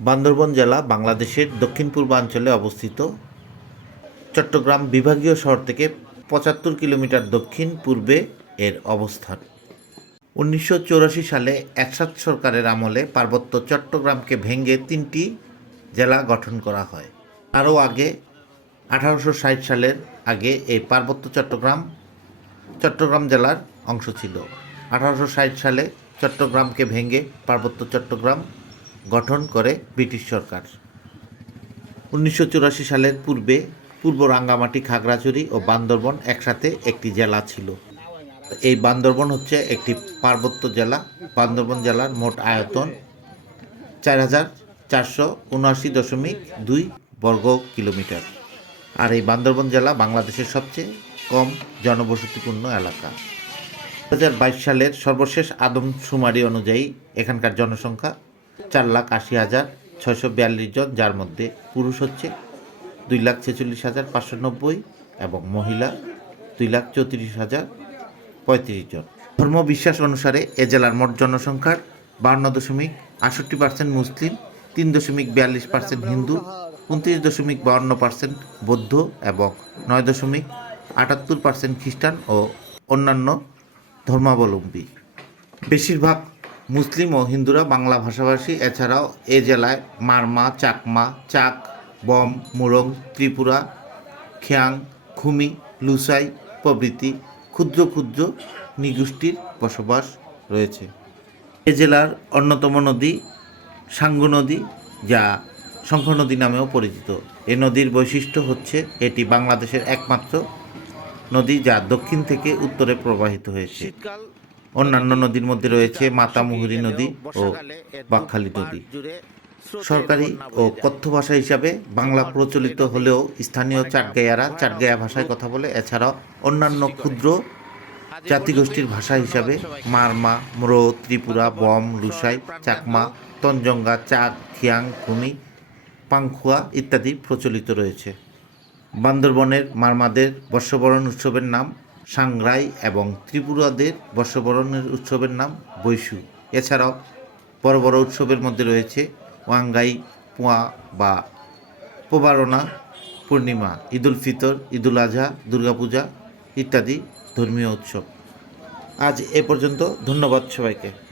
বান্দরবন জেলা বাংলাদেশের দক্ষিণ পূর্বাঞ্চলে অবস্থিত। চট্টগ্রাম বিভাগীয় শহর থেকে পঁচাত্তর কিলোমিটার দক্ষিণ পূর্বে এর অবস্থান। উনিশশো সালে একসাথ সরকারের আমলে পার্বত্য চট্টগ্রামকে ভেঙে তিনটি জেলা গঠন করা হয়। আরও আগে, আঠারোশো ষাট সালের আগে এই পার্বত্য চট্টগ্রাম চট্টগ্রাম জেলার অংশ ছিল। আঠারোশো ষাট সালে চট্টগ্রামকে ভেঙে পার্বত্য চট্টগ্রাম গঠন করে ব্রিটিশ সরকার। উনিশশো চুরাশি সালের পূর্বে পূর্ব রাঙ্গামাটি, খাগড়াছড়ি ও বান্দরবন একসাথে একটি জেলা ছিল। এই বান্দরবন হচ্ছে একটি পার্বত্য জেলা। বান্দরবন জেলার মোট আয়তন চার হাজার চারশো উনআশি দশমিক দুই বর্গ কিলোমিটার। আর এই বান্দরবন জেলা বাংলাদেশের সবচেয়ে কম জনবসতিপূর্ণ এলাকা। দু হাজার বাইশ সালের সর্বশেষ আদমশুমারি অনুযায়ী এখানকার জনসংখ্যা চার লাখ আশি হাজার ছয়শো বিয়াল্লিশ জন, যার মধ্যে পুরুষ হচ্ছে দুই লাখ ছেচল্লিশ হাজার পাঁচশো নব্বই এবং মহিলা দুই লাখ চৌত্রিশ হাজার পঁয়ত্রিশ জন। ধর্ম বিশ্বাস অনুসারে এ জেলার মোট জনসংখ্যার বান্ন দশমিক আটষট্টি পার্সেন্ট মুসলিম, তিন দশমিক বিয়াল্লিশ পার্সেন্ট হিন্দু, উনত্রিশ দশমিক বাউন্ন পার্সেন্ট বৌদ্ধ এবং নয় দশমিক আটাত্তর পার্সেন্ট খ্রিস্টান ও অন্যান্য ধর্মাবলম্বী। বেশিরভাগ মুসলিম ও হিন্দুরা বাংলা ভাষাভাষী, এছাড়াও এ জেলায় মারমা, চাকমা, চাক, বম, মুরং, ত্রিপুরা, খিয়াং, খুমি, লুসাই প্রভৃতি ক্ষুদ্র ক্ষুদ্র নিগোষ্ঠীর বসবাস রয়েছে। এ জেলার অন্যতম নদী সাঙ্গু নদী, যা শঙ্খ নদী নামেও পরিচিত। এ নদীর বৈশিষ্ট্য হচ্ছে এটি বাংলাদেশের একমাত্র নদী যা দক্ষিণ থেকে উত্তরে প্রবাহিত হয়েছে। শীতকাল অন্যান্য নদীর মধ্যে রয়েছে মাতামুহুরী নদী ও বাকখালী নদী। সরকারি ও কথ্য ভাষা হিসাবে বাংলা প্রচলিত হলেও স্থানীয় চাটগাইয়ারা চাটগাইয়া ভাষায় কথা বলে। এছাড়াও অন্যান্য ক্ষুদ্র জাতিগোষ্ঠীর ভাষা হিসাবে মারমা, ম্রো, ত্রিপুরা, বম, লুসাই, চাকমা, তঞ্জঙ্গা চাক খিয়াং, খুনি, পাংখুয়া ইত্যাদি প্রচলিত রয়েছে। বান্দরবনের মারমাদের বর্ষবরণ উৎসবের নাম সাংগ্রাই এবং ত্রিপুরাদের বর্ষবরণের উৎসবের নাম বৈশু। এছাড়াও বড় বড় উৎসবের মধ্যে রয়েছে ওয়াঙ্গাই, পোয়া বা প্রবারণা পূর্ণিমা, ঈদুল ফিতর, ঈদুল আজহা, দুর্গাপূজা ইত্যাদি ধর্মীয় উৎসব। আজ এ পর্যন্ত ধন্যবাদ সবাইকে।